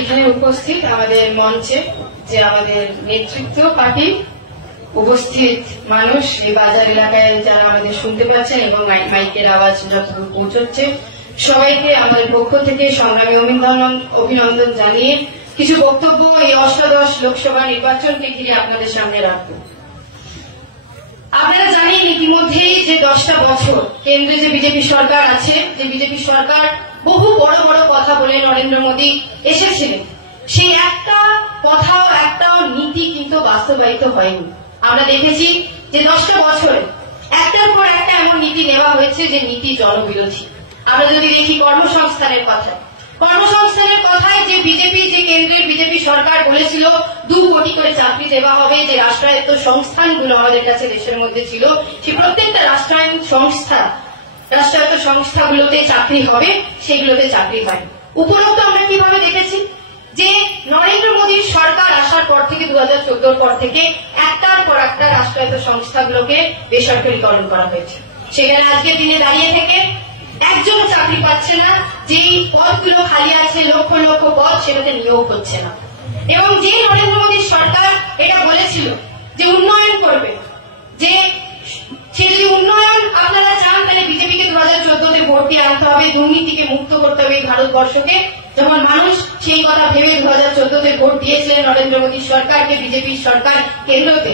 এখানে উপস্থিত আমাদের মঞ্চে যে আমাদের নেতৃত্ব পার্টি উপস্থিত মানুষ, এই বাজার এলাকায় যারা আমাদের শুনতে পাচ্ছেন এবং মাইকের আওয়াজ যতদূর পৌঁছচ্ছে, সবাইকে আমাদের পক্ষ থেকে সংগ্রামী অভিনন্দন জানিয়ে কিছু বক্তব্য এই অষ্টাদশ লোকসভা নির্বাচনকে ঘিরে আপনাদের সামনে রাখব। আপনারা জানেন ইতিমধ্যেই যে 10টা বছর কেন্দ্রে যে বিজেপি সরকার আছে, যে বিজেপি সরকার বহু বড় বড় কথা বলে নরেন্দ্র মোদী এসেছিলেন, সেই একটা কথাও একটাও নীতি কিন্তু বাস্তবায়িত হয়নি। আমরা দেখেছি যে 10টা বছরে একটার পর একটা এমন নীতি নেওয়া হয়েছে যে নীতি জনবিরোধী। আমরা যদি দেখি কর্মসংস্থানের কথায় যে কেন্দ্রের বিজেপি সরকার বলেছিল 2 কোটি করে চাকরি দেওয়া হবে, যে রাষ্ট্রায়ত্ত সংস্থানগুলো আমাদের কাছে দেশের মধ্যে ছিল, সেই প্রত্যেকটা রাষ্ট্রায়ত্ত সংস্থাগুলোতে চাকরি হবে, সেগুলোতে চাকরি হয়। উপরন্তু আমরা কিভাবে দেখেছি যে নরেন্দ্র মোদীর সরকার আসার পর থেকে 2014 পর থেকে একটার পর একটা রাষ্ট্রায়ত্ত সংস্থাগুলোকে বেসরকারীকরণ করা হয়েছে। সেখানে আজকের দিনে দাঁড়িয়ে থেকে একজন চাকরি পাচ্ছে না, যেই পদগুলো খালি আছে লক্ষ লক্ষ পদ, সেটাতে নিয়োগ হচ্ছে না। এবং যে নরেন্দ্র মোদীর সরকার এটা বলেছিল যে উন্নয়ন করবে, যে সে যদি উন্নয়ন আপনারা চান তাহলে বিজেপিকে 2014-তে ভোট দিয়ে আনতে হবে, দুর্নীতিকে মুক্ত করতে হবে এই ভারতবর্ষকে। যখন মানুষ সেই কথা ভেবে 2014-তে ভোট দিয়েছিলেন নরেন্দ্র মোদীর সরকারকে, বিজেপির সরকার কেন্দ্রতে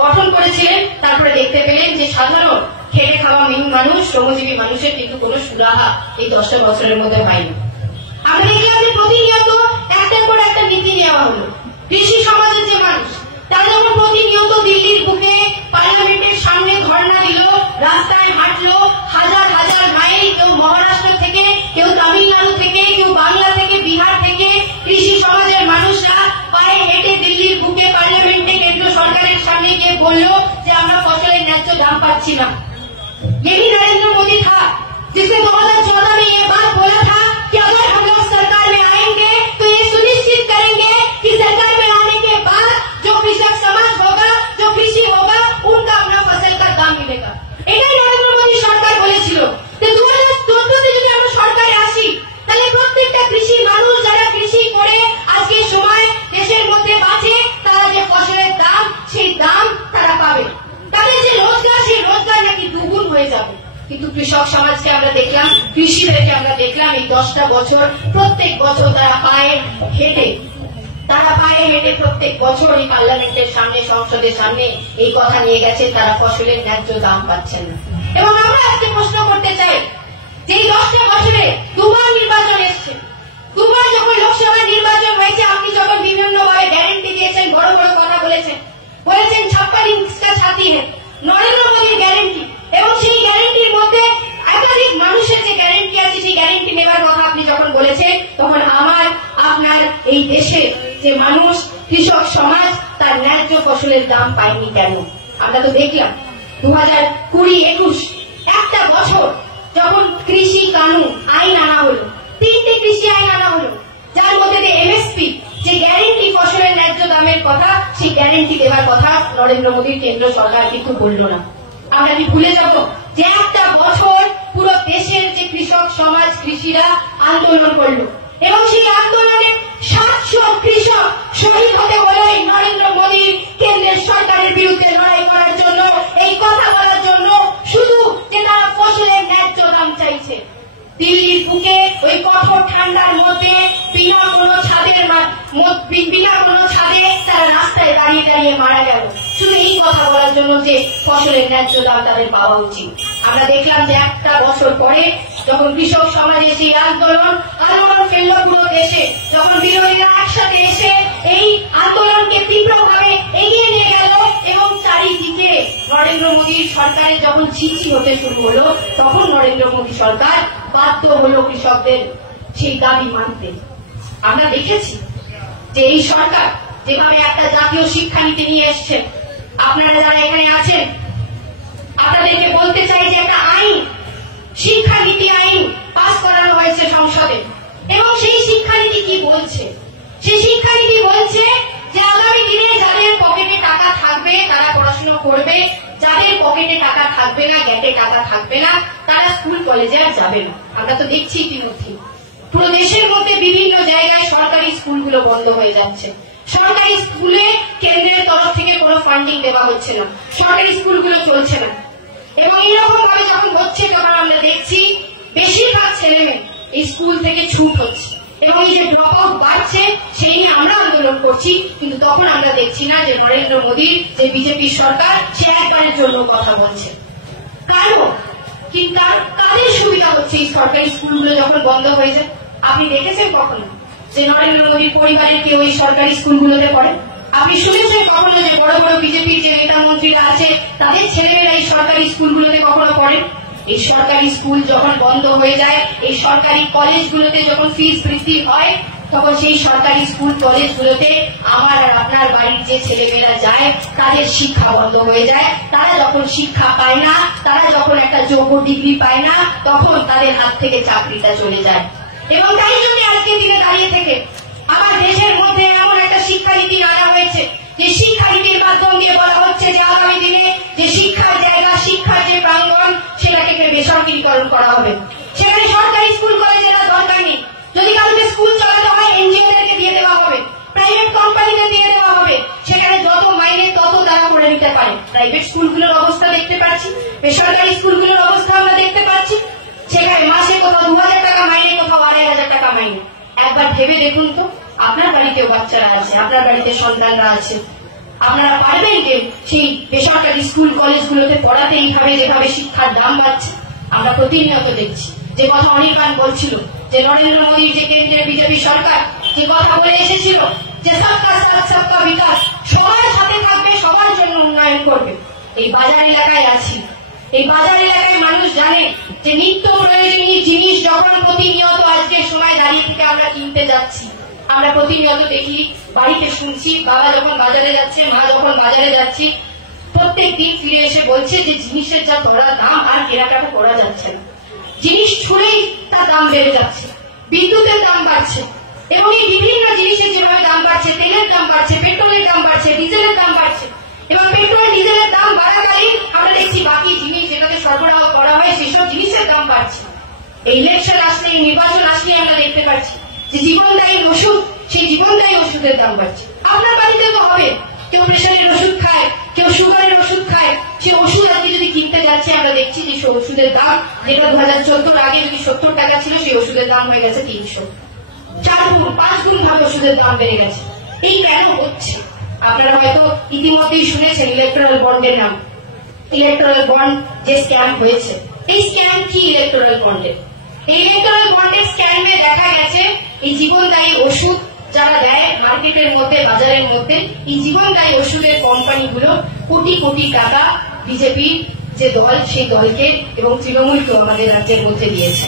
গঠন করেছিলেন, তারপরে দেখতে পেলেন যে সাধারণ খেটে খাওয়া মানুষ, শ্রমজীবী মানুষের কিন্তু কোনো সুরাহা এই 10টা বছরের মধ্যে হয়নি। আমরা দেখলাম যে প্রতিনিয়ত একটার পর একটা নীতি নেওয়া হলো। কৃষি সমাজের যে মানুষ, তারা যখন প্রতিনিয়ত দিল্লির বুকে পার্লামেন্টের সামনে ধর্ণা দিল, রাস্তায় হাঁটলো, হাজার হাজার মাইল, কেউ মহারাষ্ট্র থেকে, কেউ তামিলনাড়ু থেকে, কেউ বাংলা থেকে, বিহার থেকে কৃষি সমাজের মানুষরা পায়ে হেঁটে দিল্লির বুকে পার্লামেন্টে কেন্দ্র সরকারের সামনে গিয়ে বলল যে আমরা ফসলের ন্যায্য দাম পাচ্ছি না। यही नरेंद्र मोदी था जिसने 2014 में ये बात बोला था कि अगर हम लोग सरकार में आएंगे तो ये सुनिश्चित करेंगे कि सरकार में आने के बाद जो कृषक समाज होगा, जो कृषि होगा, उनका अपना फसल का दाम मिलेगा। এটাই নরেন্দ্র মোদী সরকার বলেছিল যে 2014-তে যদি আমরা সরকারে আসি তাহলে প্রত্যেকটা কৃষি মানুষ যারা কৃষি করে আজকে সময় দেশের মধ্যে বাঁচে, তারা যে ফসলের দাম, সেই দাম তারা পাবে, তাদের যে রোজগার, সেই রোজগার নাকি দুগুণ হয়ে যাবে। কিন্তু কৃষক সমাজকে আমরা দেখলাম, কৃষিদেরকে আমরা দেখলাম এই 10টা বছর প্রত্যেক বছর তারা পায়ে হেঁটে প্রত্যেক বছর এই পার্লামেন্টের সামনে, সংসদের সামনে এই কথা নিয়ে গেছে, তারা ফসলের ন্যায্য দাম পাচ্ছেন না। এবং আমরা আজকে প্রশ্ন করতে চাই যে এই 10টা বছরে 2বার নির্বাচন এসছে, 2বার যখন লোকসভা নির্বাচন হয়েছে, আপনি যখন বিভিন্নভাবে গ্যারেন্টি দিয়েছেন, বড় বড় কথা বলেছেন 56 इंच का छाती है, নরেন্দ্র মোদীর গ্যারেন্টি, এবং সেই গ্যারেন্টির মধ্যে একাধিক মানুষের যে গ্যারেন্টি আছে, সেই গ্যারেন্টি নেবার কথা আপনি যখন বলেছেন, তখন আমার আপনার এই দেশে যে মানুষ, কৃষক সমাজ, তার ন্যায্য ফসলের দাম পায়নি কেন? আমরা তো দেখলাম 2020-21 একটা বছর যখন কৃষি কানুন আইন আনা হলো, 3টে কৃষি আইন আনা হলো, যার মধ্যে এমএসপি যে গ্যারেন্টি, ফসলের ন্যায্য দামের কথা, সেই গ্যারেন্টি দেওয়ার কথা নরেন্দ্র মোদীর কেন্দ্র সরকার কিন্তু বলল না। আমরা কি ভুলে যাব যে একটা বছর পুরো দেশের যে কৃষক সমাজ, কৃষিরা আন্দোলন করল, এবং সেই আন্দোলনে 700 কৃষক শহীদ হতে হলো এই নরেন্দ্র মোদীর কেন্দ্রের সরকারের বিরুদ্ধে লড়াই করার জন্য, এই কথা বলার জন্য, শুধু যে তারা ফসলের ন্যায্য দাম চাইছে। দিল্লির বুকে ওই কঠোর ঠান্ডার মধ্যে বিনা কোনো ছাদে তারা রাস্তায় দাঁড়িয়ে দাঁড়িয়ে মারা গেল, শুধু এই কথা বলার জন্য যে ফসলের ন্যায্য দাম তাদের পাওয়া উচিত। আমরা দেখলাম যে একটা বছর পরে যখন কৃষক সমাজের সেই আন্দোলন ফেলল পুরো দেশে, যখন বিরোধীরা একসাথে এসে এই আন্দোলনকে তীব্রভাবে এগিয়ে নিয়ে গেল, এবং চারিদিকে নরেন্দ্র মোদীর সরকারের যখন ছিচি হতে শুরু হলো, তখন নরেন্দ্র মোদী সরকার বাধ্য হলো কৃষকদের সেই দাবি মানতে। আমরা দেখেছি যে এই সরকার যেভাবে একটা জাতীয় শিক্ষানীতি নিয়ে এসছে, আপনারা যারা এখানে আছেন আপনাদেরকে বলতে চাই যে একটা আইন, শিক্ষানীতি আইন পাস করানো হয়েছে সংসদে, এবং সেই শিক্ষানীতি কি বলছে? সেই শিক্ষানীতি বলছে যে আগামী দিনে যাদের পকেটে টাকা থাকবে তারা পড়াশোনা করবে, যাদের পকেটে টাকা থাকবে না, গ্যাটে টাকা থাকবে না, তারা স্কুল কলেজে আর যাবে না। আমরা তো দেখছি ইতিমধ্যে পুরো দেশের মধ্যে বিভিন্ন জায়গায় সরকারি স্কুলগুলো বন্ধ হয়ে যাচ্ছে। সরকারি স্কুলে কেন্দ্রের তরফ থেকে কোনো ফান্ডিং দেওয়া হচ্ছে না, সরকারি স্কুলগুলো চলছে না। এবং এইরকম ভাবে যখন হচ্ছে তখন আমরা দেখছি বেশিরভাগ ছেলেমেয়ে এই স্কুল থেকে ছুট হচ্ছে এবং এই যে ড্রপ আউট বাড়ছে সেই নিয়ে আমরা আন্দোলন করছি, কিন্তু তখন আমরা দেখছি না যে নরেন্দ্র মোদীর যে বিজেপি সরকার সে একবারের জন্য কথা বলছে। কারণ কিন্তু কাদের সুবিধা হচ্ছে এই সরকারি স্কুলগুলো যখন বন্ধ হয়ে যায়? আপনি দেখেছেন কখনো যে নরেন্দ্র মোদীর পরিবারের কেউ এই সরকারি স্কুলগুলোতে পড়ে? আপনি শুনেছেন কখনো যে বড় বড় বিজেপির যে নেতা মন্ত্রীরা আছে তাদের ছেলেমেয়েরা এই সরকারি স্কুলগুলোতে কখনো পড়ে? এই সরকারি স্কুল যখন বন্ধ হয়ে যায়, এই সরকারি কলেজগুলোতে যখন ফিস বৃদ্ধি হয়, তখন সেই সরকারি স্কুল কলেজগুলোতে আমার আর আপনার বাড়ির যে ছেলেমেয়েরা যায় তাদের শিক্ষা বন্ধ হয়ে যায়। তারা যখন শিক্ষা পায় না, তারা যখন একটা যোগ্য ডিগ্রি পায় না, তখন তাদের হাত থেকে চাকরিটা চলে যায়। এবং তাই জন্য আজকের দিনে দাঁড়িয়ে থেকে আমার দেশের মধ্যে এমন একটা শিক্ষানীতি আনা হয়েছে যে শিক্ষানীতির মাধ্যম দিয়ে বলা হচ্ছে যে আগামী দিনে যে শিক্ষার জায়গা, শিক্ষার যে প্রাঙ্গণ, সেটাকে বেসরকারীকরণ করা হবে। সেখানে সরকারি স্কুল কলেজের দরকার নেই। যদি কাউকে স্কুল চালাতে হয় এনজিওদেরকে দিয়ে দেওয়া হবে, প্রাইভেট কোম্পানিকে দিয়ে দেওয়া হবে, সেখানে যত মাইনে তত তারা করে নিতে পারে। প্রাইভেট স্কুলগুলোর অবস্থা দেখতে পাচ্ছি, বেসরকারি স্কুলগুলোর অবস্থা আমরা দেখতে পাচ্ছি, সেখানে মাসে কোথাও 2000 টাকা মাইনে, কোথাও 2500 টাকা মাইনে। একবার ভেবে দেখুন তো, আপনার বাড়িতেও বাচ্চারা আছে, আপনার বাড়িতে সন্তানরা আছে, আপনারা পারবেন যে সেই বেসরকারি স্কুল কলেজগুলোতে পড়াতে এইভাবে যেভাবে শিক্ষার দাম বাড়ছে? আমরা প্রতিনিয়ত দেখছি। যে কথা অনির্বাণ বলছিল যে নরেন্দ্র মোদীর যে কেন্দ্রের বিজেপি সরকার যে কথা বলে এসেছিল যে সবকা সাথ সবকা বিকাশ, সবার সাথে থাকবে, সবার জন্য উন্নয়ন করবে। এই বাজার এলাকায় আছি, এই বাজার এলাকায় মানুষ জানে যে নিত্য প্রয়োজনীয় জিনিস যখন প্রতিনিয়ত আজকের সময় দাঁড়িয়ে থেকে আমরা কিনতে যাচ্ছি, আমরা প্রতিনিয়ত দেখি, বাড়িতে শুনছি, বাবা যখন বাজারে যাচ্ছে, মা যখন বাজারে যাচ্ছি, প্রত্যেক দিন ফিরে এসে বলছে যে জিনিসের যা করা দাম আর কেনাকাটা করা যাচ্ছে না। জিনিস ছুঁড়েই তার দাম বেড়ে যাচ্ছে, বিদ্যুতের দাম বাড়ছে এবং এই বিভিন্ন জিনিসের যেভাবে দাম বাড়ছে, তেলের দাম বাড়ছে, পেট্রোলের দাম বাড়ছে, ডিজেলের দাম বাড়ছে এবং পেট্রোল ডিজেলের দাম বাড়াকালীন আমরা দেখছি বাকি জিনিস যেটাতে সরবরাহ করা হয় সেসব জিনিসের দাম বাড়ছে। এই ইলেকশন আসলে, এই নির্বাচন আসলে আমরা দেখতে পাচ্ছি যে জীবনদায়ী ওষুধ, সেই জীবনদায়ী ওষুধের দাম বাড়ছে। আপনার বাড়িতে তো হবে, কেউ প্রেশারের ওষুধ খায়, কেউ সুগারের ওষুধ খায়, সে ওষুধ আজকে যদি কিনতে যাচ্ছে আমরা দেখছি যে ওষুধের দাম যেটা 2014 আগে যদি 70 টাকা ছিল সেই ওষুধের দাম হয়ে গেছে 300, 4 গুণ 5 গুণ ভাবে ওষুধের দাম বেড়ে গেছে। এই কেন হচ্ছে? আপনারা হয়তো ইতিমধ্যেই শুনেছেন ইলেকট্রাল বন্ডের নাম। ইলেকট্রাল বন্ড যে স্ক্যাম হয়েছে, এই স্ক্যাম কি ইলেকট্রাল বন্ডের? এই ইলেকট্রাল বন্ডের স্ক্যামে দেখা গেছে এই জীবনদায়ী ওষুধ যারা দেয় মার্কেটের মধ্যে, বাজারের মধ্যে, এই জীবনদায়ী ওষুধের কোম্পানিগুলো কোটি কোটি টাকা বিজেপি যে দল সেই দলকে এবং তৃণমূলকে আমাদের রাজ্যের মধ্যে দিয়েছে।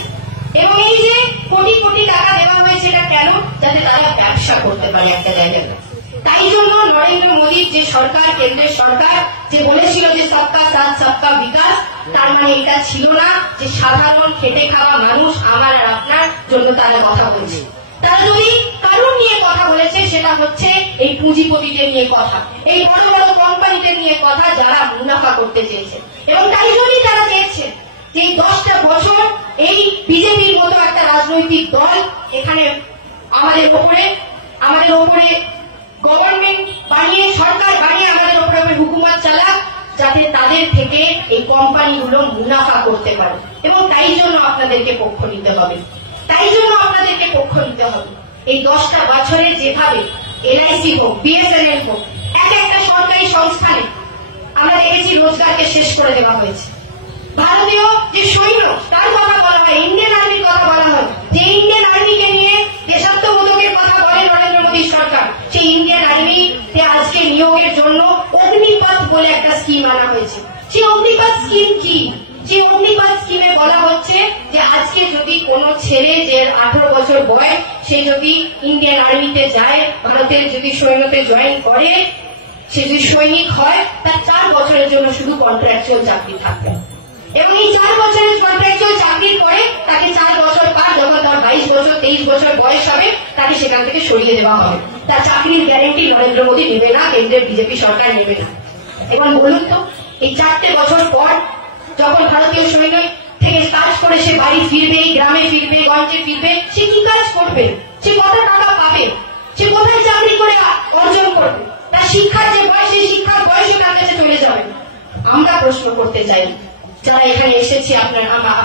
এবং এই যে কোটি কোটি টাকা দেওয়া হয়েছে এটা কেন? যাতে তারা ব্যবসা করতে পারে একটা জায়গায়। তাই জন্য নরেন্দ্র মোদীর যে সরকার, কেন্দ্রের সরকার যে বলেছিল যে সবকা সাথ সবকা বিকাশ, তার মানে এটা ছিল না যে সাধারণ খেটে খাওয়া মানুষ আমার আর আপনার জন্য তারা কথা বলছে। তারা যদি কারণ নিয়ে কথা বলেছে সেটা হচ্ছে এই পুঁজিপতিদের নিয়ে কথা, এই বড় বড় কোম্পানিদের নিয়ে কথা যারা মুনাফা করতে চেয়েছে। এবং তাই জন্যই তারা চেয়েছে যে 10টা বছর এই বিজেপির মতো একটা রাজনৈতিক দল এখানে আমাদের ওপরে গভর্নমেন্ট বানিয়ে, সরকার বানিয়ে আমাদের ওপরে হুকুমত চালাক, যাতে তাদের থেকে এই কোম্পানিগুলো মুনাফা করতে পারে। এবং তাই জন্য আপনাদেরকে পক্ষ নিতে হবে, এই 10টা বছরে যেভাবে এলআইসি হোক, বিএসএনএল হোক, এক একটা সরকারি সংস্থানে আমরা দেখেছি রোজগারকে শেষ করে দেওয়া হয়েছে। ভারতীয় যে সৈন্য তার কথা বলা হয়, ইন্ডিয়ান আর্মির কথা বলা হয়, যে ইন্ডিয়ান আর্মিকে নিয়ে দেশাত্মবোধকের কথা বলে নরেন্দ্র মোদী সরকার, সেই ইন্ডিয়ান আর্মিতে আজকে নিয়োগের জন্য অগ্নিপথ বলে একটা স্কিম আনা হয়েছে। সেই অগ্নিপথ স্কিম কি? সেই অগ্নিপথ স্কিমে বলা হচ্ছে যে আজকে যদি কোনো ছেলে যে 18 বছর বয়স, সে যদি ইন্ডিয়ান আর্মিতে যায়, ভারতের যদি সৈন্যতে জয়েন করে, সে যদি সৈনিক হয়, তার 4 বছরের জন্য শুধু কন্ট্রাকচুয়াল চাকরি থাকবে। এবং এই 4 বছরের কন্ট্রাকচুয়াল চাকরির পরে তাকে 4 বছর পর যখন তার 22 বছর 23 বছর বয়স হবে, তাকে সেখান থেকে সরিয়ে দেওয়া হবে। তার চাকরির গ্যারেন্টি নরেন্দ্র মোদী নেবে না, কেন্দ্রের বিজেপি সরকার নেবে না। এবং বলুন তো, এই 4টে বছর পর যখন ভারতীয় সৈন্য থেকে কাজ করে সে বাড়ি ফিরবে, গ্রামে ফিরবে, গঞ্জে ফিরবে, সে কি কাজ করবে, সে কত টাকা পাবে, সে কোথায় চাকরি করে অর্জন করবে, তার শিক্ষার যে বয়স, সেই শিক্ষার বয়সও তার কাছে চলে যাবে। আমরা প্রশ্ন করতে চাই যারা এখানে এসেছি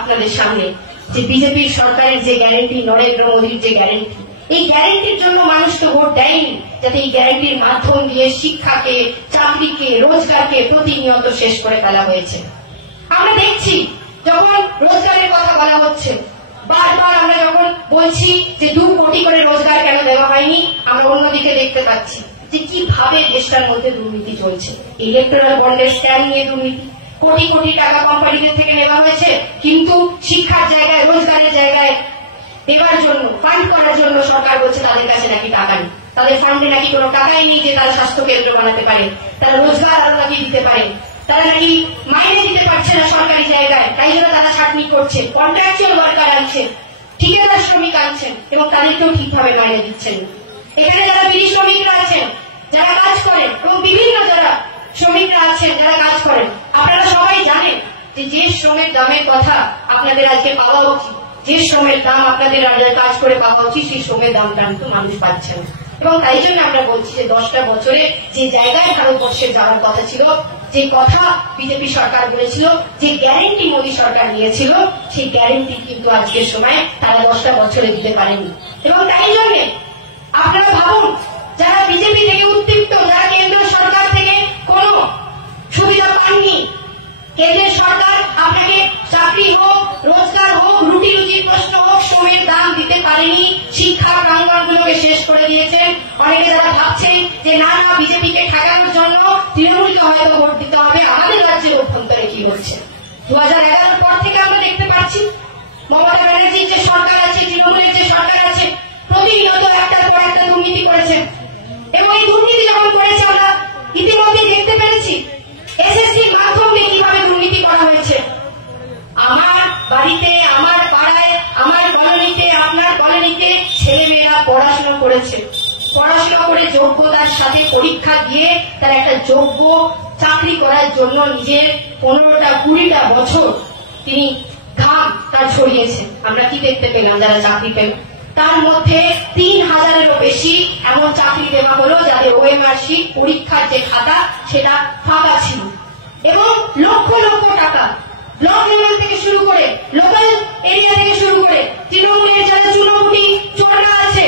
আপনাদের সামনে, যে বিজেপির সরকারের যে গ্যারেন্টি, নরেন্দ্র মোদীর যে গ্যারেন্টি, এই গ্যারেন্টির জন্য মানুষ তো ভোট দেয়নি, যাতে এই গ্যারেন্টির মাধ্যম দিয়ে শিক্ষাকে, চাকরিকে, রোজগারকে প্রতিনিয়ত শেষ করে ফেলা হয়েছে। আমরা দেখছি যখন রোজগারের কথা বলা হচ্ছে, বারবার আমরা যখন বলছি যে 2 কোটি করে রোজগার কেন দেওয়া হয়নি, আমরা অন্যদিকে দেখতে পাচ্ছি যে কিভাবে দেশটার মধ্যে দুর্নীতি চলছে। ইলেকট্রাল বন্ডের স্ক্যাম নিয়ে দুর্নীতি, কোটি কোটি টাকা কোম্পানিদের থেকে নেওয়া হয়েছে, কিন্তু শিক্ষার জায়গায়, রোজগারের জায়গায় দেওয়ার জন্য, ফান্ড করার জন্য সরকার বলছে তাদের কাছে নাকি টাকা নেই, তাদের ফান্ডে নাকি কোনো টাকাই নেই যে তারা স্বাস্থ্য কেন্দ্র বানাতে পারে, তারা রোজগার আরো নাকি দিতে পারে, তারা নাকি মাইনে দিতে পারছে না সরকারি জায়গায়, তাই জন্য তারা ছাঁটনি করছে, কন্ট্রাকচুয়াল ওয়ার্কার আনছেন, ঠিকাদার শ্রমিক আনছেন এবং তাদেরকেও ঠিকভাবে মাইনে দিচ্ছেন। এখানে যারা বিড়ি শ্রমিকরা আছেন, যারা কাজ করেন, এবং বিভিন্ন যারা শ্রমিকরা আছেন যারা কাজ করেন, আপনারা সবাই জানেন যে শ্রমের দামের কথা আপনাদের আজকে পাওয়া উচিত, যে শ্রমের দাম আপনাদের কাজ করে পাওয়া উচিত, সেই শ্রমের দামটা কিন্তু মানুষ পাচ্ছে না। এবং তাই জন্য আমরা বলছি যে 10টা বছরে যে জায়গায় ভারতবর্ষের যাওয়ার কথা ছিল, যে কথা বিজেপি সরকার বলেছিল, যে গ্যারেন্টি মোদী সরকার নিয়েছিল, সেই গ্যারেন্টি কিন্তু আজকের সময় তারা 10টা বছরে দিতে পারেনি। এবং তাই জন্য আপনারা ভাবুন, যারা বিজেপি থেকে উত্তপ্ত, যারা কেন্দ্র সরকার থেকে কোন সুবিধা পাননি, কেন্দ্রের সরকার আপনাকে চাকরি হোক, রোজগার হোক, রুটি রুজির প্রশ্ন হোক, শ্রমের দাম দিতে পারেনি, শিক্ষা প্রাঙ্গণগুলোকে শেষ করে দিয়েছেন। অনেকে যারা ভাবছেন যে না না বিজেপিকে ঠেকানোর জন্য তৃণমূলকে হয়তো ভোট দিতে হবে, আমাদের রাজ্যের অভ্যন্তরে কি হচ্ছে 2011 পর থেকে আমরা দেখতে পাচ্ছি মমতা ব্যানার্জির যে সরকার আছে, তৃণমূলের যে সরকার আছে, প্রতিনিয়ত একটার পর একটা দুর্নীতি করেছেন। এবং এই দুর্নীতি যখন করেছে আমরা ইতিমধ্যে দেখতে পেরেছি এসএসসির মাধ্যমে কিভাবে দুর্নীতি করা হয়েছে। আমার বাড়িতে, আমার পাড়ায়, আমার কলোনিতে, আপনার কলোনিতে ছেলেমেয়েরা পড়াশোনা করেছে, পড়াশোনা করে যোগ্যতার সাথে পরীক্ষা দিয়ে তার একটা যোগ্য চাকরি করার জন্য নিজের 15টা 20টা বছর তিনি ঘাম তার ছড়িয়েছে। আমরা কি দেখতে পেলাম? যারা চাকরি পেল তার মধ্যে 3000-এরও বেশি এমন চাকরি দেওয়া হলো যাদের ওএমআর শিট, পরীক্ষার যে খাতা সেটা ফাঁকা ছিল, এবং লক্ষ লক্ষ টাকা ব্লক লেভেল থেকে শুরু করে, লোকাল এরিয়া থেকে শুরু করে, তৃণমূলের যারা চুনোপুটি চোররা আছে,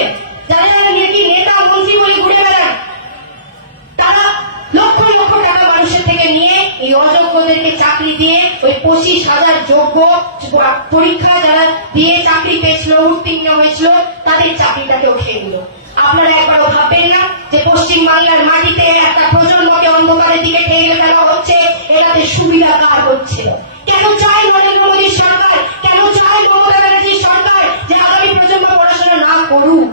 যারা নাকি নেতা মন্ত্রী বলে ঘুরে বেড়ান, তারা লক্ষ লক্ষ টাকা মানুষের থেকে নিয়ে এই অযোগ্যদেরকে চাকরি দিয়ে ওই 25,000 যোগ্য পরীক্ষা যারা দিয়ে চাকরি পেয়েছিল, উত্তীর্ণ হয়েছিল, তাদের চাকরিটাকেও খেয়ে দিল। আপনারা একবারও ভাববেন না যে পশ্চিম বাংলার মাটিতে একটা প্রজন্মকে অন্ধকারের দিকে ঠেলে ফেলা হচ্ছে, এটাতে সুবিধা কার হচ্ছিল? কেন চায় নরেন্দ্র মোদীর সরকার, কেন চায় মমতা ব্যানার্জির সরকার যে আগামী প্রজন্ম পড়াশোনা না করুক?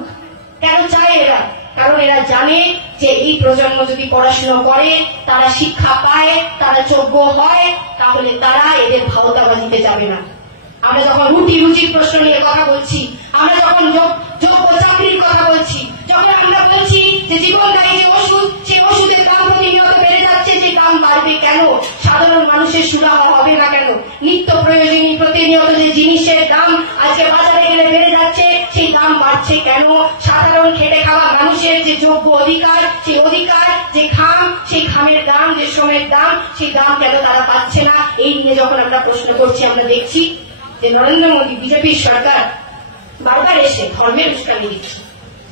কেন চায় এরা? কারণ এরা জানে যে এই প্রজন্ম যদি পড়াশোনা করে, তারা শিক্ষা পায়, তারা যোগ্য হয়, তাহলে তারা এদের ভাওতাবাজিতে যাবে না। আমরা যখন রুটি রুজির প্রশ্ন নিয়ে কথা বলছি, আমরা যখন যোগ্য চাকরির কথা বলছি, যখন আমরা বলছি যে জীবনদায়ী যে ওষুধ, সেই ওষুধের দাম প্রতিনিয়ত বেড়ে যাচ্ছে, যে দাম বাড়বে কেন? সাধারণ মানুষের সুরাহা হবে না কেন? নিত্য প্রয়োজনীয় প্রতিনিয়ত যে জিনিসের দাম আজকে বাজারে গেলে বেড়ে যাচ্ছে, সেই দাম বাড়ছে কেন? সাধারণ খেটে খাওয়া মানুষের যে যোগ্য অধিকার, সেই অধিকার, যে ঘাম, সেই ঘামের দাম, যে শ্রমের দাম, সেই দাম কেন তারা পাচ্ছে না? এই নিয়ে যখন আমরা প্রশ্ন করছি, আমরা দেখছি যে নরেন্দ্র মোদী, বিজেপির সরকার বারবার এসে ধর্মের উস্কানি দিচ্ছে,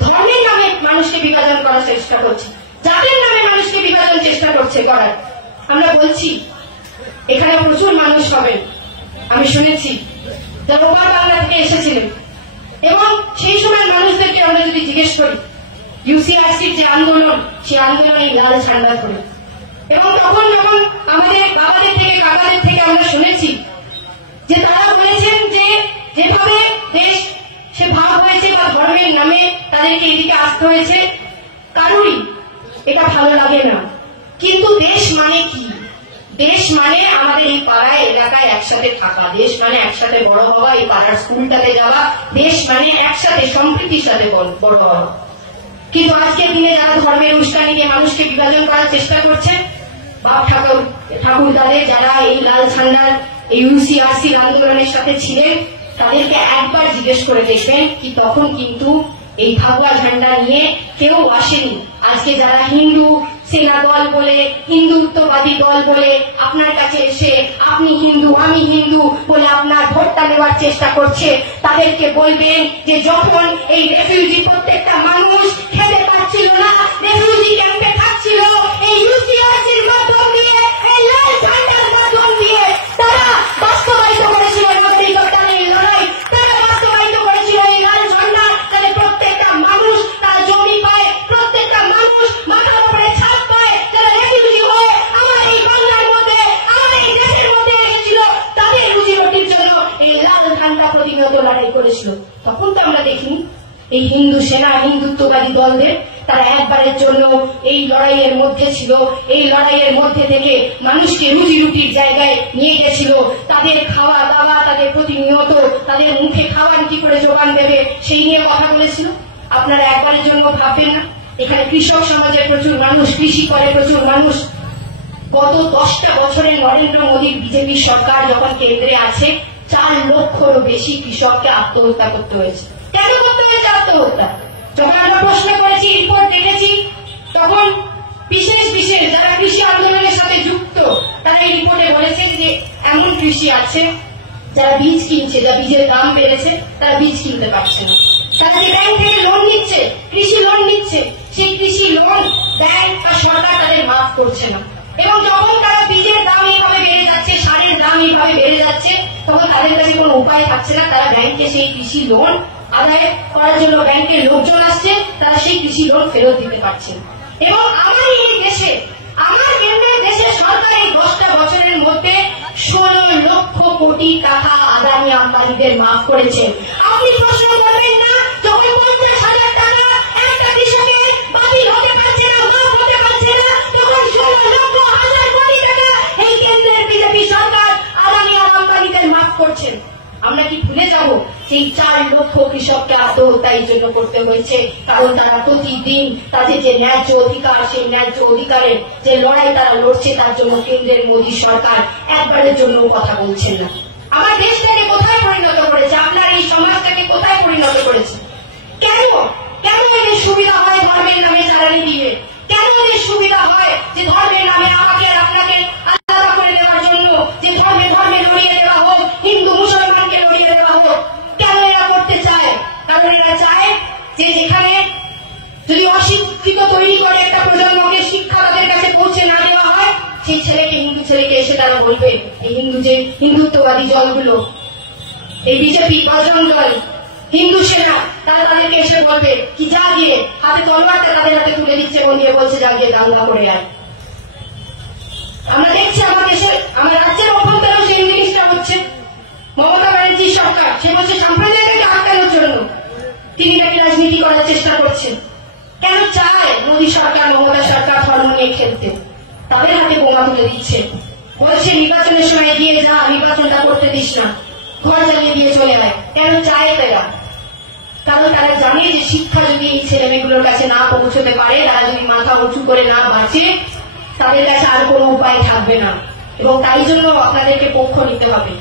ধর্মের নামে মানুষকে বিভাজন করার চেষ্টা করছে, জাতির নামে মানুষকে বিভাজন চেষ্টা করছে করার। আমরা বলছি এখানে প্রচুর মানুষ হবেন, আমি শুনেছি যারা ওপার বাংলা থেকে এসেছিলেন, এবং সেই সময় মানুষদেরকে আমরা যদি জিজ্ঞেস করি ইউসিআরসির যে আন্দোলন, সেই আন্দোলনে লাল ঝান্ডা ধরে, এবং তখন যখন আমাদের বাবাদের থেকে, কাকাদের থেকে আমরা শুনেছি যে তারা বলেছেন যে যেভাবে দেশ সে ভাগ হয়েছে বা ধর্মের নামে তাদেরকে এদিকে আসতে হয়েছে, কারোরই এটা ভালো লাগে না। কিন্তু দেশ মানে কি? দেশ মানে আমাদের এই পাড়ায় এলাকায় একসাথে থাকা, দেশ মানে একসাথে বড় হওয়া, এই পাড়ার স্কুলটাতে যাওয়া, দেশ মানে একসাথে সম্প্রীতির সাথে বড় হওয়া। কিন্তু আজকের দিনে যারা ধর্মের উস্কানি দিয়ে মানুষকে বিভাজন করার চেষ্টা করছে, বাপ ঠাকুর দাদের যারা এই লাল ঝান্ডার এই ইউসিআরসি আন্দোলনের সাথে ছিলেন তাদেরকে একবার জিজ্ঞেস করে দেখবেন কি তখন কিন্তু এই ভাগুয়া ঝান্ডা নিয়ে কেউ আসেনি। আজকে যারা হিন্দু সেনা দল বলে হিন্দুত্ববাদী দল বলে আপনার কাছে এসে আপনি হিন্দু আমি হিন্দু বলে আপনার ভোটটা নেওয়ার চেষ্টা করছে, তাদেরকে বলবেন যে যখন এই রেফিউজি প্রত্যেকটা মানুষ খেতে পারছিল না, রেফিউজি ক্যাম্পে থাকছিল, এই ইউসিআরসির মাধ্যম দিয়ে এই লাল ঝান্ডার মাধ্যম দিয়ে তারা বাস্তবায়িত করেছিল নাগরিকত্বের লড়াই, তারা বাস্তবায়িত করেছিল এই লাল ঝান্ডা, তাহলে প্রত্যেকটা মানুষ তার জমি পায়, প্রত্যেকটা মানুষ মাথার উপরে ছাদ পায়, যারা রেফিউজি হয়ে আমার এই বাংলার মধ্যে আমার এই দেশের মধ্যে এসেছিল তাদের রুজি রুটির জন্য এই লাল ঝান্ডা প্রতিনিয়ত লড়াই করেছিল। তখন তো আমরা দেখিনি এই হিন্দু সেনা হিন্দুত্ববাদী দলদের, তারা একবারের জন্য এই লড়াইয়ের মধ্যে ছিল, এই লড়াইয়ের মধ্যে থেকে মানুষকে রুজি রুটির জায়গায় নিয়ে গেছিল, তাদের খাওয়া দাওয়া তাদের প্রতিনিয়ত তাদের মুখে খাওয়ার কি করে যোগান দেবে সেই নিয়ে কথা বলেছিল। আপনারা একবারের জন্য ভাববেন না এখানে কৃষক সমাজের প্রচুর মানুষ, কৃষি করে প্রচুর মানুষ। গত 10টা বছরে নরেন্দ্র মোদীর বিজেপি সরকার যখন কেন্দ্রে আছে 4 লক্ষেরও বেশি কৃষককে আত্মহত্যা করতে হয়েছে। কেন করতে হয়েছে আত্মহত্যা? যখন আমরা প্রশ্ন করেছি, রিপোর্ট দেখেছি, তখন বিশেষ বিশেষ যারা কৃষি আন্দোলনের সাথে যুক্ত তারা এই রিপোর্টে বলেছেন যে এমন কৃষি আছে যারা বীজ কিনছে, যা বীজের দাম বেড়েছে তারা বীজ কিনতে পারছে না, তারা যে ব্যাংক থেকে লোন নিচ্ছে, কৃষি লোন নিচ্ছে, সেই কৃষি লোন ব্যাংক বা সরকার তাদের মাফ করছে না। এবং যখন তারা বীজের দাম এইভাবে বেড়ে যাচ্ছে, সারের দাম এইভাবে বেড়ে যাচ্ছে, তখন তাদের কাছে কোনো উপায় থাকছে না, তারা ব্যাংকে সেই কৃষি লোন আদায় করার জন্য ব্যাংকের লোকজন আসছে, তারা সেই কৃষি লোন ফেরত দিতে পারছে। এবং আমার এই দেশে, আমার কেন্দ্রের দেশে সরকার এই 10টা বছরের মধ্যে 16 লক্ষ কোটি টাকা আদানি আম্বানিদের মাফ করেছে। আপনি প্রশ্ন করবেন না যখন 50,000 টাকা একটা কৃষকের বাতিল হতে পারছে না, মাফ হতে পারছে না, তখন 16 লক্ষ হাজার কোটি টাকা এই কেন্দ্রের বিজেপি সরকার আদানি আর আম্বানিদের মাফ করছেন। আমরা কি ভুলে যাব সেই 4 লক্ষ কৃষককে আত্মহত্যা এই জন্য করতে হয়েছে? কারণ তারা প্রতিদিন তাদের যে ন্যায্য অধিকার, সেই ন্যায্য অধিকারের যে লড়াই তারা লড়ছে, তার জন্য কেন্দ্রের মোদী সরকার একবারের জন্য কথা বলছেন না। আমার দেশটাকে কোথায় পরিণত করেছে, আপনার এই সমাজটাকে কোথায় পরিণত করেছে? কেন কেন এদের সুবিধা হয় ধর্মের নামে জ্বালানি দিয়ে? কেন এদের সুবিধা হয় যে ধর্মের নামে আমাকে আর আপনাকে আলাদা করে দেওয়ার জন্য, যে ধর্মে ধর্মে লড়িয়ে দেওয়া হোক, হিন্দু মুসলমানকে লড়িয়ে দেওয়া হোক? কেন এরা করতে চায়? কারণ এরা চায় যে যেখানে যদি অশিক্ষিত তৈরি করে একটা প্রজন্মকে শিক্ষা তাদের কাছে পৌঁছে না দেওয়া হয়, সেই ছেলেকে হিন্দু ছেলেকে এসে তারা বলবে, এই হিন্দু যে হিন্দুত্ববাদী দলগুলো, এই বিজেপি বজরং দল, হিন্দু সেনা, তারা তাদেরকে এসে বলবে কি যা গিয়ে হাতে তলোয়ারটা তাদের হাতে তুলে দিচ্ছে এবং দিয়ে বলছে যা গিয়ে দাঙ্গা করে আয়। আমরা দেখছি আমার দেশের, আমার রাজ্যের অভ্যন্তরেও সেই জিনিসটা হচ্ছে। মমতা ব্যানার্জির সরকার, সে বলছে সম্প্রদায়কে আটকানোর জন্য তিনি নাকি রাজনীতি করার চেষ্টা করছেন। কেন চায় মোদী সরকার, মমতা সরকার ধর্ম নিয়ে খেলতে? তাদের হাতে বোমা তুলে দিচ্ছে, বলছে নির্বাচনের সময় গিয়ে যা, নির্বাচনটা করতে দিস না, ঘর জ্বালিয়ে দিয়ে চলে আয়। কেন চায় তারা? কারণ তারা জানে যে শিক্ষা যদি এই ছেলে মেয়েগুলোর কাছে না পৌঁছতে পারে, তারা যদি মাথা উঁচু করে না বাঁচে, তাদের কাছে আর কোনো উপায় থাকবে না। এবং তাই জন্য আপনাদেরকে পক্ষ নিতে হবে।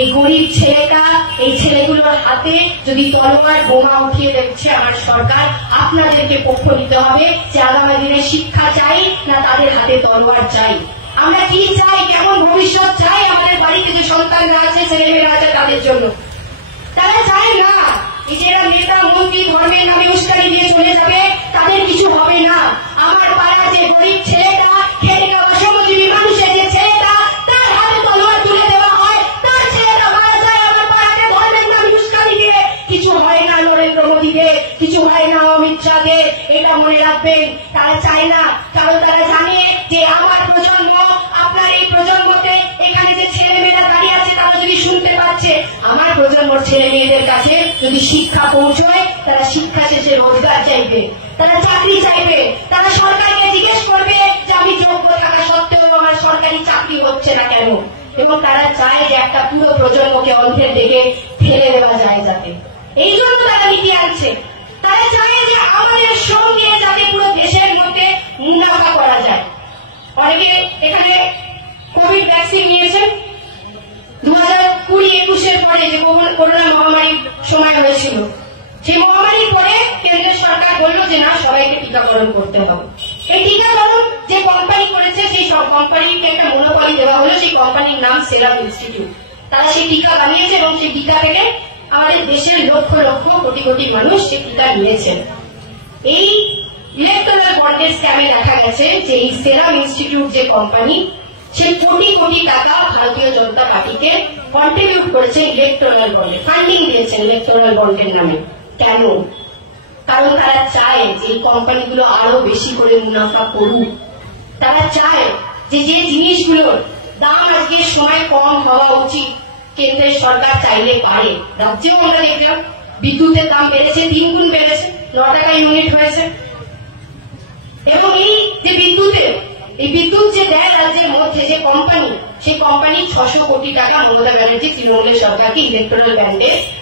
এই গরিব ছেলেটা, এই ছেলেগুলোর হাতে যদি তলোয়ার বোমা উঠিয়ে দিচ্ছে আমার সরকার, আপনাদেরকে পক্ষ নিতে হবে যে আগামী দিনে শিক্ষা চাই না তাদের হাতে তলোয়ার চাই। আমরা কি চাই, কেমন ভবিষ্যৎ চাই আমাদের বাড়িতে যে সন্তানরা আছে, ছেলেমেয়েরা আছে তাদের জন্য? তারা চায় না এই যে নেতা মন্ত্রী ধর্মের নামে উস্কানি দিয়ে চলে যাবে, তাদের কিছু হবে না। আমার পাড়া যে গরিব ছেলেটা, খেটে খাওয়া শ্রমজীবী মানুষের যে ছেলেটা, তার হাতে তলোয়ার তুলে দেওয়া হয়, তার ছেলেটা মারা যায় আমার পাড়াতে ধর্মের নামে উস্কানি দিয়ে। কিছু হয় না নরেন্দ্র মোদীদের, কিছু হয় না অমিত শাহদের, এটা মনে রাখবেন। তারা চায় না, কারণ তারা জানে যে আমার প্রজন্ম, আপনার এই প্রজন্মতে এখানে যে ছেলে মেয়েরা দাঁড়িয়ে আছে তারা যদি শুনতে পাচ্ছে, আমার প্রজন্মর ছেলে মেয়েদের কাছে যদি শিক্ষা পৌঁছয়, তারা শিক্ষা শেষে রোজগার চাইবে, তারা চাকরি চাইবে, তারা সরকারকে জিজ্ঞেস করবে যে আমি যোগ্য থাকা সত্ত্বেও আমার সরকারি চাকরি হচ্ছে না কেন। এবং তারা চায় যে একটা পুরো প্রজন্মকে অন্ধের দিকে ফেলে দেওয়া যায় যাতে। এই জন্য তারা নীতি আনছে। তারা চায় যে আমাদের শ্রম নিয়ে যাতে পুরো দেশের মধ্যে মুনাফা করা যায়। অনেকে এখানে কোভিড ভ্যাকসিন নিয়েছেন, 2020-21 পরে যে করোনা মহামারীর সময় হয়েছিল, সেই মহামারীর পরে কেন্দ্রের সরকার বলল যে না, সবাইকে টিকাকরণ করতে হবে। এই টিকাকরণ যে কোম্পানি করেছে, সেই সব কোম্পানিকে একটা মনোপলি দেওয়া হলো। সেই কোম্পানির নাম সেরাম ইনস্টিটিউট। তারা সেই টিকা বানিয়েছে এবং সেই টিকা থেকে আমাদের দেশের লক্ষ লক্ষ কোটি কোটি মানুষ সেই টিকা নিয়েছেন। এই ইলেকট্রাল বন্ডের স্ক্যামে দেখা গেছে যে এই সেরাম ইনস্টিটিউট যে কোম্পানি, সে কোটি কোটি টাকা ভারতীয় জনতা পার্টিকে কন্ট্রিবিউট করেছে ইলেকট্রাল বন্ডে, ফান্ডিং দিয়েছে ইলেকট্রাল বন্ডের নামে। কেন? কারণ তারা চায় যে এই কোম্পানিগুলো আরো বেশি করে মুনাফা করুক। তারা চায় যে যে জিনিসগুলোর দাম আজকে সময় কম হওয়া উচিত, কেন্দ্রের সরকার চাইলে পারে। রাজ্যেও আমরা দেখলাম বিদ্যুতের দাম বেড়েছে, 3 গুণ বেড়েছে, 9 টাকা ইউনিট হয়েছে। এবং এই যে বিদ্যুৎ যে দেয় রাজ্যের মধ্যে যে কোম্পানি, সেই কোম্পানি 600 কোটি টাকা মমতা ব্যানার্জি তৃণমূলের সরকারকে ইলেকট্রাল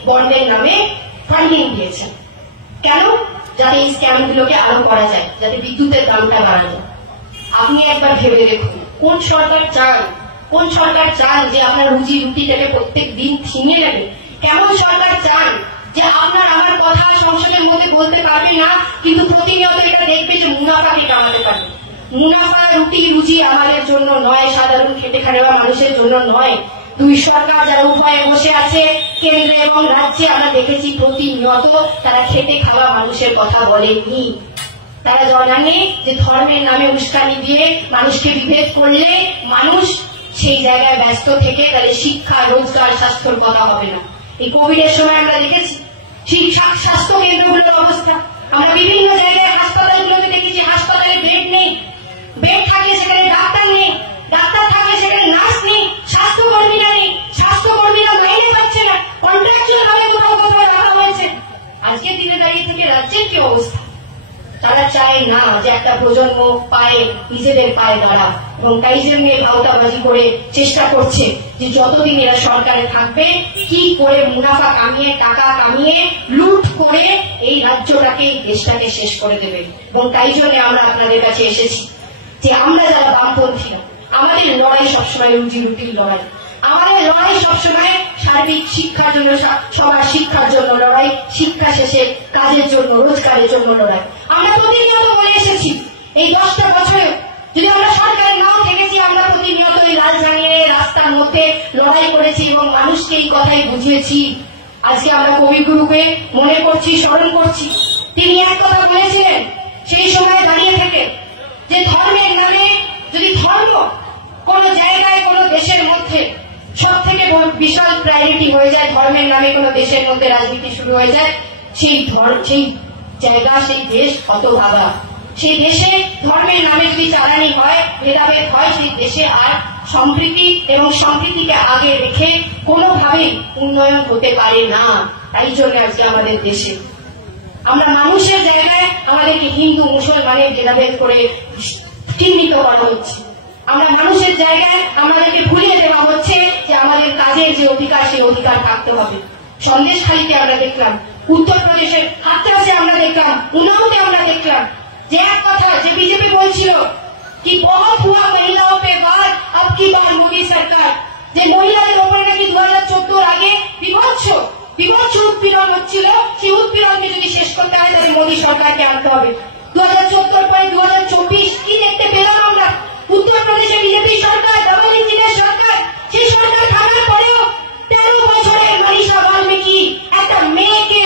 বন্ডের নামে ফান্ডিং দিয়েছেন। কেন? যাতে এই স্ক্যামগুলোকে আরো করা যায়, যাতে বিদ্যুতের দামটা বাড়ানো। আপনি একবার ভেবে দেখুন, কোন সরকার চান যে আপনার রুজি রুটিটাকে প্রত্যেক দিন ছিনিয়ে নেবে? কেমন সরকার চান যে আপনার আমার কথা সংসদের মধ্যে বলতে পারবে না, কিন্তু প্রতিনিয়ত এটা দেখবে যে মুনাফাকে কামাতে পারবে? মুনাফা রুটি রুজি আমাদের জন্য নয়, সাধারণ খেটে খাওয়া মানুষের জন্য নয়। দুই সরকার যারা উভয়ে বসে আছে, কেন্দ্রে এবং রাজ্যে, আমরা দেখেছি প্রতিনিয়ত তারা খেটে খাওয়া মানুষের কথা বলেনি। তারা জানে যে ধর্মের নামে উস্কানি দিয়ে মানুষকে বিভেদ করলে মানুষ সেই জায়গায় ব্যস্ত থেকে তাদের শিক্ষা, রোজগার, স্বাস্থ্যের কথা হবে না। এই কোভিডের সময় আমরা দেখেছি স্বাস্থ্য কেন্দ্রগুলোর অবস্থা। আমরা বিভিন্ন জায়গায় হাসপাতালগুলোতে দেখেছি হাসপাতালে বেড নেই, বেড থাকলে সেখানে ডাক্তার নেই, ডাক্তার থাকলে সেখানে নার্স নেই, স্বাস্থ্যকর্মীরা নেই, স্বাস্থ্যকর্মীরা মাইনে পাচ্ছে না, কন্ট্রাকচুয়াল ভাবে কোথাও কোথাও রাখা হয়েছে। আজকের দিনে দাঁড়িয়ে থেকে রাজ্যের কি অবস্থা? তারা চায় না যে একটা প্রজন্ম নিজেদের পায়ে দাঁড়া, এবং তাই জন্য ভাওতাবাজি করে চেষ্টা করছে যে যতদিন এরা সরকারে থাকবে কি করে মুনাফা কামিয়ে, টাকা কামিয়ে, লুট করে এই রাজ্যটাকে, এই দেশটাকে শেষ করে দেবে। এবং তাই জন্য আমরা আপনাদের কাছে এসেছি যে আমরা যারা বামপন্থীরা, আমাদের লড়াই সবসময় রুজি রুটির লড়াই। আমাদের লড়াই সবসময় সার্বিক শিক্ষার জন্য, সবার শিক্ষার জন্য লড়াই, শিক্ষা শেষে কাজের জন্য, রোজগারের জন্য লড়াই। আমরা প্রতিনিয়ত বলে এসেছি এই 10টা বছরে যদি আমরা সরকারের নাও থেকেছি, আমরা প্রতিনিয়ত এই রাজধানীর রাস্তার মধ্যে লড়াই করেছি এবং মানুষকে এই কথাই বুঝিয়েছি। আজকে আমরা কবিগুরুকে মনে করছি, স্মরণ করছি। তিনি এক কথা বলেছিলেন সেই সময় দাঁড়িয়ে থেকে, যে ধর্মের নামে যদি ধর্ম কোন জায়গায়, কোন দেশের মধ্যে সব থেকে বিশাল প্রায়োরিটি হয়ে যায়, ধর্মের নামে কোন দেশের মধ্যে রাজনীতি শুরু হয়ে যায়, সেই জায়গা, সেই দেশ হতভাগা। সেই দেশে ধর্মের নামে যদি চালানি হয়, ভেদাভেদ হয়, সেই দেশে আর সম্প্রীতি এবং সম্প্রীতিকে আগে রেখে কোনোভাবেই উন্নয়ন হতে পারে না। তাই জন্য আজকে আমাদের দেশে আমরা মানুষের জায়গায় আমাদেরকে হিন্দু মুসলমানের ভেদাভেদ করে চিহ্নিত করা হচ্ছে। আমরা মানুষের জায়গায় আমাদেরকে ভুলিয়ে দেওয়া হচ্ছে যে আমাদের কাজের যে অধিকার, সেই অধিকার থাকতে হবে। সন্দেশখালীতে আমরা দেখলাম, উত্তরপ্রদেশের হাতরাসে আমরা দেখলাম, উন্নাওতে আমরা দেখলাম যে এক কথা যে বিজেপি বলছিল কি বহুত হুয়া মহিলাও পে বাদ, আব কি বার মোদী সরকার, যে মহিলাদের উপরে নাকি 2014 আগে বিভৎস উৎপীড়ন হচ্ছিল, সেই উৎপীড়নকে যদি শেষ করতে হয় তাহলে মোদী সরকারকে আনতে হবে। 2014 পরে 2024 কি দেখতে পেলাম আমরা? উত্তরপ্রদেশে বিজেপি সরকার, ডাবল ইঞ্জিনের সরকার, সেই সরকার থাকার পরেও 13 বছরের মনীষা বাল্মীকি একটা মেয়েকে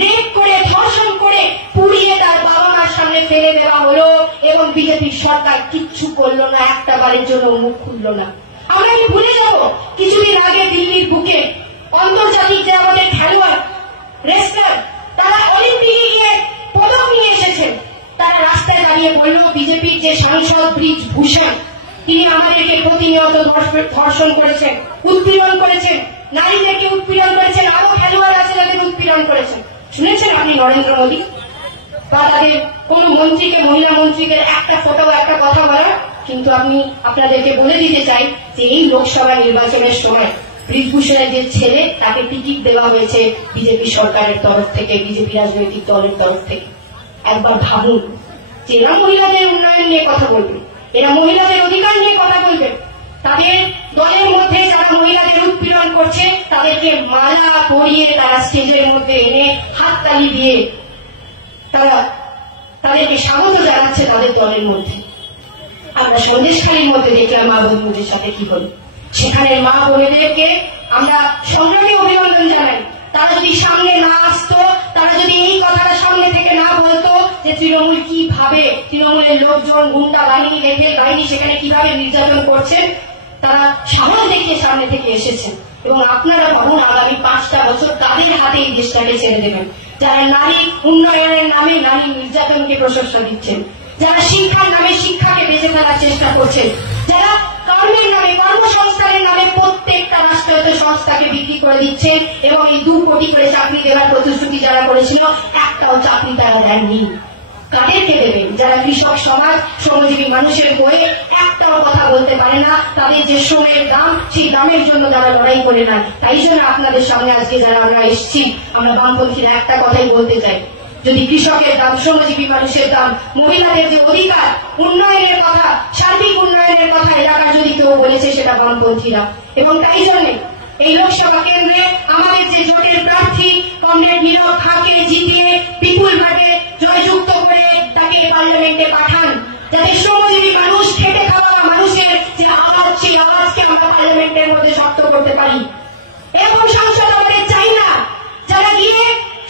রেপ করে, ধর্ষণ করে, পুড়িয়ে তার বাবা মার সামনে ফেলে দেওয়া হলো এবং বিজেপির সরকার কিচ্ছু করলো না, একটা বারের জন্য মুখ খুলল না। আমরা কি ভুলে যাব কিছুদিন আগে দিল্লির বুকে আন্তর্জাতিক যে আমাদের খেলোয়াড়, রেসলার, তারা অলিম্পিকে গিয়ে পদক নিয়ে এসেছেন, তারা রাস্তায় দাঁড়িয়ে বলল বিজেপির যে সাংসদ ব্রিজভূষণ, তিনি আমাদেরকে প্রতিনিয়ত ধর্ষণ করেছেন, উৎপীড়ন করেছেন, নারীদেরকে উৎপীড়ন করেছেন, আরো খেলোয়াড় আছে যাদের উৎপীড়ন করেছেন। শুনেছেন আপনি নরেন্দ্র মোদী বা তাদের কোন মন্ত্রীকে, মহিলা মন্ত্রীকে একটা ফটো, একটা কথা বলা? কিন্তু আমি আপনাদেরকে বলে দিতে চাই যে এই লোকসভা নির্বাচনের সময় ব্রিজভূষণের যে ছেলে, তাকে টিকিট দেওয়া হয়েছে বিজেপি সরকারের তরফ থেকে, বিজেপি রাজনৈতিক দলের তরফ থেকে। একবার ভাবুন যে এরা মহিলাদের উন্নয়ন নিয়ে কথা বলবে, এরা মহিলাদের অধিকার নিয়ে কথা বলবে, তাদের দলের মধ্যে যারা মহিলাদের উৎপীড়ন করছে তাদেরকে মালা পরিয়ে তারা স্টেজের মধ্যে এনে হাততালি দিয়ে তারা তাদেরকে স্বাগত জানাচ্ছে তাদের দলের মধ্যে। আমরা সন্দেশখালীর মধ্যে দেখলাম মা বোনদের সাথে কি হল। সেখানে মা বোনেদেরকে আমরা সংগ্রামী অভিনন্দন জানাই। তারা যদি সামনে না আসতো, তারা যদি এই কথাটা সামনে থেকে না বলতো যে তৃণমূল কিভাবে, তৃণমূলের লোকজন গুন্ডা বাহিনী দেখে বাহিনী সেখানে কিভাবে নির্যাতন করছেন, তারা সাহস দেখিয়ে সামনে থেকে এসেছেন। এবং আপনারা ভাবুন আগামী 5টা বছর তাদের হাতে এই দেশটাকে ছেড়ে দেবেন, যারা নারী উন্নয়নের নামে নারী নির্যাতনকে প্রশংসা দিচ্ছেন, যারা শিক্ষার নামে শিক্ষাকে বেঁচে ফেলার চেষ্টা করছেন, যারা কর্মের নামে কর্মসংস্থানের নামে প্রত্যেকটা রাষ্ট্রায়ত্ত সংস্থাকে বিক্রি করে দিচ্ছেন এবং এই 2 কোটি করে চাকরি দেওয়ার প্রতিশ্রুতি যারা করেছিল একটাও চাকরি তারা দেননি। কাদেরকে দেবেন? যারা কৃষক সমাজ শ্রমজীবী মানুষের হয়ে একটাও কথা বলতে পারে না, তাদের যে শ্রমের দাম সেই দামের জন্য যারা লড়াই করে না। তাই জন্য আপনাদের সামনে আজকে যারা আমরা এসেছি, আমরা বামপন্থীরা একটা কথাই বলতে চাই, যদি কৃষকের দাম, শ্রমজীবী মানুষের দাম, মহিলাদের যে অধিকার, উন্নয়নের কথা, সার্বিক উন্নয়নের কথা এলাকার যদি কেউ বলেছে সেটা বামপন্থীরা। এবং তাই জন্য এই লোকসভা কেন্দ্রে আমাদের যে জোটের প্রার্থী কমরেড নীরব খাঁকে জিতিয়ে বিপুলভাবে জয়যুক্ত করে তাকে পার্লামেন্টে পাঠান, যাতে শ্রমজীবী মানুষ, খেটে খাওয়া মানুষের যে আওয়াজ, সেই আওয়াজকে আমরা পার্লামেন্টের মধ্যে শক্ত করতে পারি। এরকম সংসদ আমাদের চাই না যারা গিয়ে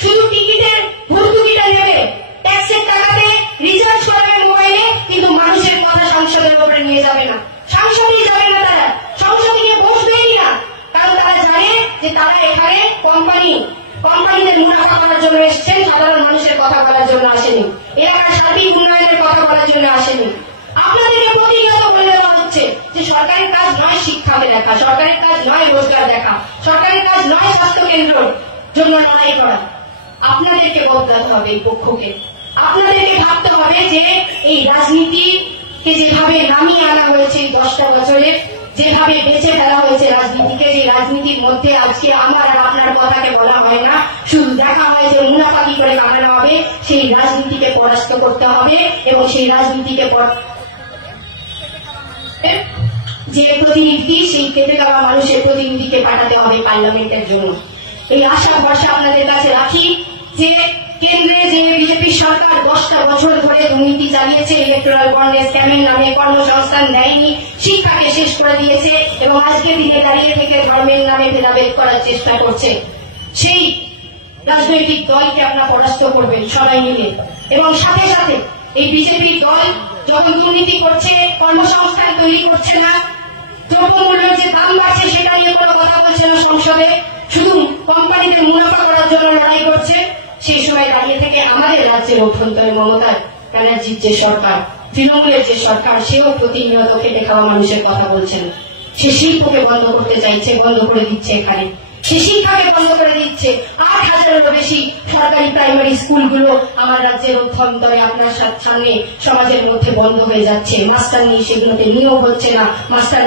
শুধু টিকিটের ভর্তুকিটা নেবে, ট্যাক্সের টাকাতে রিচার্জ করবে মোবাইলে, কিন্তু মানুষের কথা সংসদের উপরে নিয়ে যাবে না। সংসদেই যাবে না, তারা সংসদে গিয়ে বসবেই না, কারণ তারা জানে যে তারা এখানে কোম্পানিদের মুনাফা করার জন্য এসেছেন, সাধারণ মানুষের কথা বলার জন্য আসেনি, এলাকার সার্বিক উন্নয়নের কথা বলার জন্য আসেনি। আপনাদেরকে প্রতিনিয়ত বলে দেওয়া হচ্ছে যে সরকারের কাজ নয় শিক্ষাকে দেখা, সরকারের কাজ নয় রোজগার দেখা, সরকারের কাজ নয় স্বাস্থ্য কেন্দ্রের জন্য লড়াই করা। আপনাদেরকে বদলাতে হবে এই পক্ষকে। আপনাদেরকে ভাবতে হবে যে এই রাজনীতিকে যেভাবে নামিয়ে আনা হয়েছে 10টা বছরে, যেভাবে বেঁচে ফেলা হয়েছে রাজনীতিকে, যে রাজনীতির মধ্যে আজকে আমার আর আপনার কথাকে বলা হয় না, শুধু দেখা হয় যে মুনাফা কি করে কামানো হবে, সেই রাজনীতিকে পরাস্ত করতে হবে। এবং সেই রাজনীতিকে যে প্রতিনিধি, সেই খেতে খাওয়া মানুষের প্রতিনিধিকে পাঠাতে হবে পার্লামেন্টের জন্য। এই আশা ভরসা আপনাদের কাছে রাখি যে কেন্দ্রে যে বিজেপি সরকার 10টা বছর ধরে দুর্নীতি চালিয়েছে, ইলেকট্রাল বন্ডে স্ক্যামের নামে কর্মসংস্থান দেয়নি, শিক্ষাকে শেষ করে দিয়েছে এবং আজকের দিনে দাঁড়িয়ে থেকে ধর্মের নামে ভেদাভেদ করার চেষ্টা করছে, সেই রাজনৈতিক দলকে আপনারা পরাস্ত করবেন সবাই মিলে। এবং সাথে সাথে এই বিজেপি দল যখন দুর্নীতি করছে, কর্মসংস্থান তৈরি করছে না, দ্রব্যমূল্যের যে দাম বাড়ছে সেটা নিয়ে কোনো কথা বলছে না সংসদে, শুধু কোম্পানিদের মুনাফা করার জন্য লড়াই করছে, সেই সময় দাঁড়িয়ে থেকে আমাদের রাজ্যের অভ্যন্তরে মমতা ব্যানার্জির যে সরকার, তৃণমূলের যে সরকার, সেও প্রতিনিয়ত খেটে খাওয়া মানুষের কথা বলছেন। সে শিল্পকে বন্ধ করতে চাইছে, বন্ধ করে দিচ্ছে, এখানে সে শিক্ষাকে বন্ধ করে দিচ্ছে। 8,000-এরও বেশি সরকারি প্রাইমারি স্কুলগুলো আমার রাজ্যের অভ্যন্তরে আপনার সামনে সমাজের মধ্যে বন্ধ হয়ে যাচ্ছে। মাস্টার নেই, সেগুলোতে নিয়োগ হচ্ছে না, মাস্টার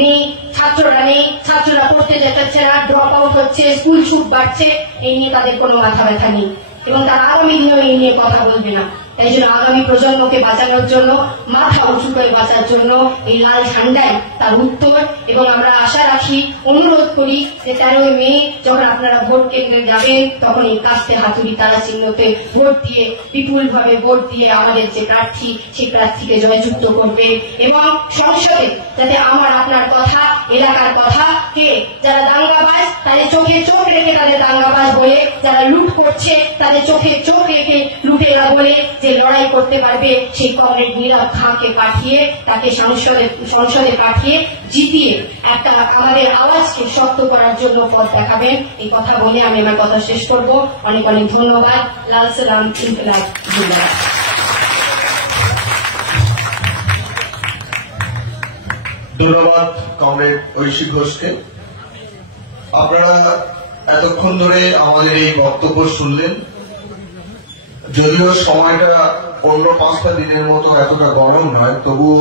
নেই, ছাত্ররা নেই, ছাত্ররা পড়তে যেতে না, ড্রপ আউট হচ্ছে, স্কুল ছুট বাড়ছে, এই নিয়ে তাদের কোনো মাথা ব্যথা নেই এবং তারা আগামী দিনেও এই নিয়ে কথা বলবে না। তাই জন্য আগামী প্রজন্মকে বাঁচানোর জন্য, মাথা উঁচু করে বাঁচার জন্য এই লাল ঝান্ডায় তার উত্তর। এবং আমরা আশা রাখি, অনুরোধ করি যে 13ই মে যখন আপনারা ভোট কেন্দ্রে যাবেন, তখন এই কাস্তে হাতুড়ি তারা চিহ্নতে ভোট দিয়ে, বিপুলভাবে ভোট দিয়ে আমাদের যে প্রার্থী, সেই প্রার্থীকে জয়যুক্ত করবে। এবং সংসদে যাতে আমার আপনার কথা, এলাকার কথা, কে যারা দাঙ্গাবাজ তাদের চোখে চোখ রেখে তাদের দাঙ্গাবাজ বলে, যারা লুট করছে তাদের চোখে চোখ রেখে লুটেরা বলে যে লড়াই করতে পারবে, সেই কমরেড নীরব খাঁকে পাঠিয়ে, তাকে সংসদে পাঠিয়ে জিতিয়ে একটা আমাদের আওয়াজকে শক্ত করার জন্য পথ দেখাবেন। এই কথা বলে আমি আমার কথা শেষ করব। অনেক অনেক ধন্যবাদ। লাল সালাম, ইনকিলাব জিন্দাবাদ। ধন্যবাদ কমরেড ঐশী ঘোষকে। আপনারা এতক্ষণ ধরে আমাদের এই বক্তব্য শুনলেন। যদিও সময়টা অন্য 5টা দিনের মতো এতটা গরম নয়, তবুও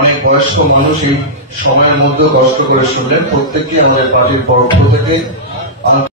অনেক বয়স্ক মানুষ এই সময়ের মধ্যে কষ্ট করে শুনলেন। প্রত্যেককে আমাদের পার্টির পক্ষ থেকে